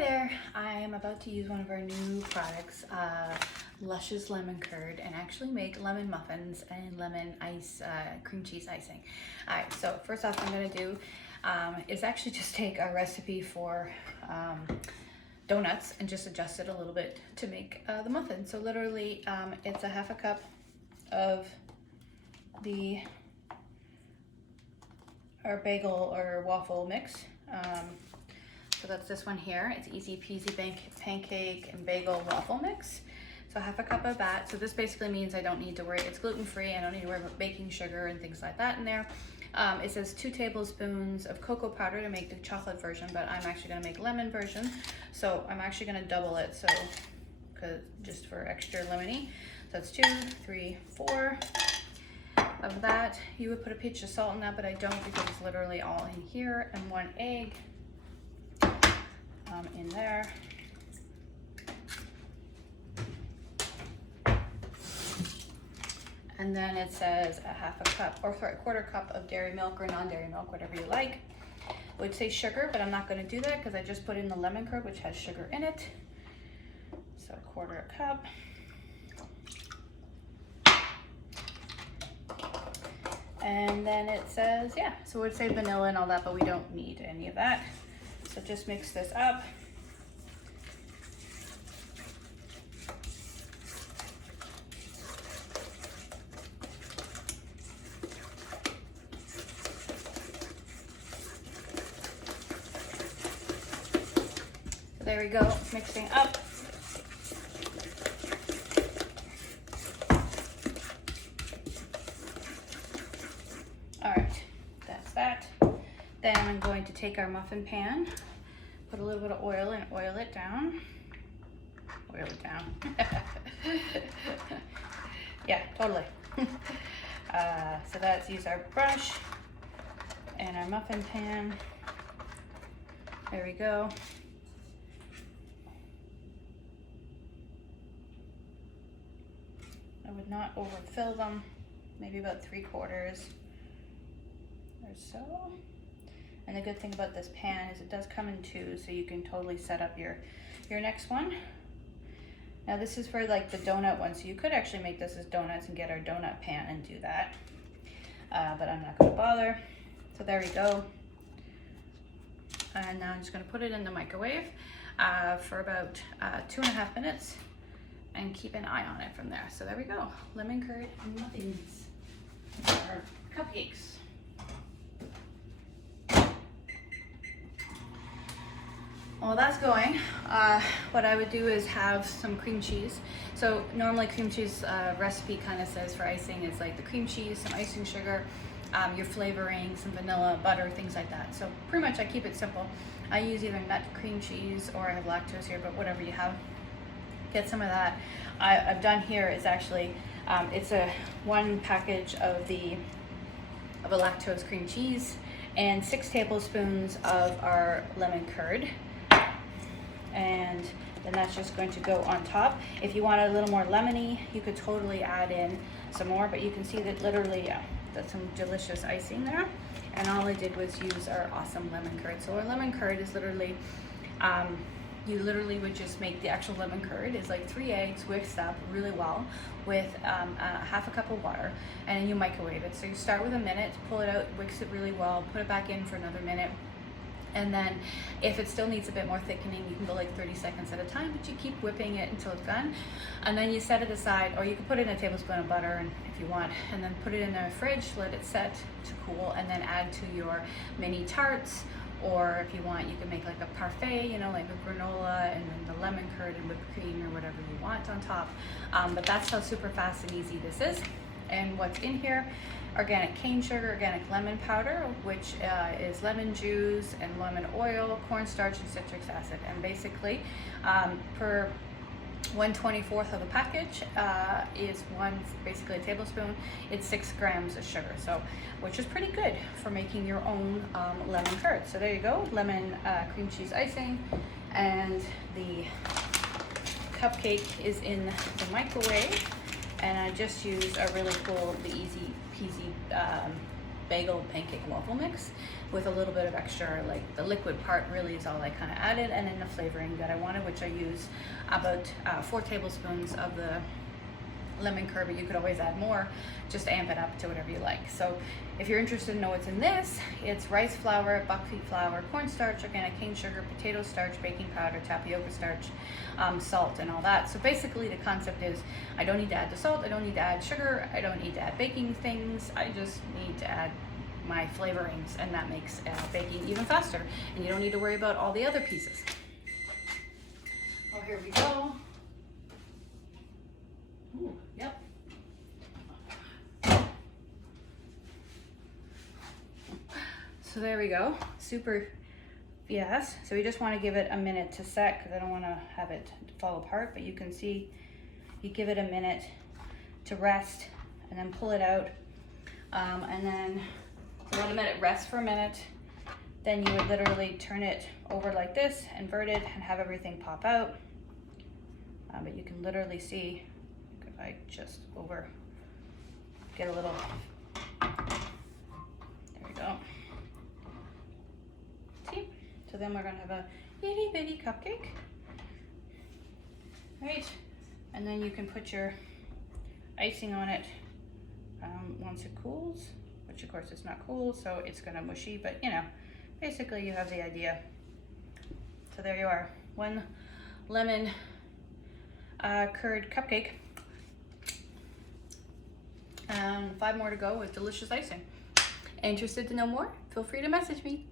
there, I am about to use one of our new products, Lush's lemon curd, and actually make lemon muffins and lemon ice, cream cheese icing. Alright, so first off I'm going to do is actually just take our recipe for donuts and just adjust it a little bit to make the muffin. So literally it's a half a cup of our bagel or waffle mix. So that's this one here. It's easy peasy pancake and bagel waffle mix. So half a cup of that. So this basically means I don't need to worry, it's gluten-free. I don't need to worry about baking sugar and things like that in there. It says 2 tablespoons of cocoa powder to make the chocolate version, but I'm actually gonna make lemon version. So I'm actually gonna double it, so just for extra lemony. So it's 2, 3, 4 of that. You would put a pinch of salt in that, but I don't because it's literally all in here, and 1 egg. In there. And then it says a half a cup, or sorry, a quarter cup of dairy milk or non-dairy milk, whatever you like. It would say sugar, but I'm not going to do that because I just put in the lemon curd, which has sugar in it. So a quarter a cup. And then it says, yeah, so it would say vanilla and all that, but we don't need any of that. So just mix this up. So there we go, mixing up. All right, that's that. Then I'm going to take our muffin pan, put a little bit of oil and oil it down. Oil it down. Yeah, totally. So let's use our brush and our muffin pan. There we go. I would not overfill them, maybe about 3/4 or so. And the good thing about this pan is it does come in 2, so you can totally set up your next one. Now this is for like the donut one, so you could actually make this as donuts and get our donut pan and do that. But I'm not gonna bother. So there we go. And now I'm just gonna put it in the microwave for about 2.5 minutes and keep an eye on it from there. So there we go, lemon curd muffins, or cupcakes. While that's going, what I would do is have some cream cheese. So normally cream cheese recipe kind of says for icing is like the cream cheese, some icing sugar, your flavoring, some vanilla, butter, things like that. So pretty much I keep it simple. I use either nut cream cheese or I have lactose here, but whatever you have, get some of that. I've done here is actually, it's a 1 package of a lactose cream cheese and 6 tablespoons of our lemon curd. And then that's just going to go on top. If you want a little more lemony, you could totally add in some more, but you can see that literally, yeah, that's some delicious icing there. And all I did was use our awesome lemon curd. So our lemon curd is literally, you literally would just make the actual lemon curd is like 3 eggs whisked up really well with half a cup of water, and then you microwave it. So you start with a minute, pull it out, whisk it really well, put it back in for another minute. And then if it still needs a bit more thickening, you can go like 30 seconds at a time, but you keep whipping it until it's done. And then you set it aside, or you can put in a tablespoon of butter if you want, and then put it in the fridge, let it set to cool, and then add to your mini tarts. Or if you want, you can make like a parfait, you know, like a granola and then the lemon curd and whipped cream or whatever you want on top. But that's how super fast and easy this is. And what's in here: organic cane sugar, organic lemon powder, which is lemon juice and lemon oil, cornstarch and citric acid. And basically, per 1/24 of the package is basically a tablespoon. It's 6 grams of sugar, so which is pretty good for making your own lemon curd. So there you go, lemon cream cheese icing, and the cupcake is in the microwave. And I just used a really cool, the easy peasy bagel pancake waffle mix with a little bit of extra, like the liquid part really is all I kind of added, and then the flavoring that I wanted, which I use about 4 tablespoons of the lemon curd, but you could always add more, just to amp it up to whatever you like. So if you're interested to know what's in this, it's rice flour, buckwheat flour, cornstarch, organic cane sugar, potato starch, baking powder, tapioca starch, salt, and all that. So basically the concept is I don't need to add the salt, I don't need to add sugar, I don't need to add baking things, I just need to add my flavorings, and that makes baking even faster, and you don't need to worry about all the other pieces. Well, here we go. Ooh, yep. So there we go, super fast. So we just want to give it a minute to set because I don't want to have it fall apart, but you can see you give it a minute to rest and then pull it out. And then so let it rest for a minute. Then you would literally turn it over like this, invert it, and have everything pop out. But you can literally see if I just get a little, there we go. See? So then we're gonna have a itty bitty cupcake, right? And then you can put your icing on it once it cools, which of course it's not cool, so it's gonna mushy, but you know, basically you have the idea. So there you are, 1 lemon curd cupcake. 5 more to go with delicious icing. Interested to know more? Feel free to message me.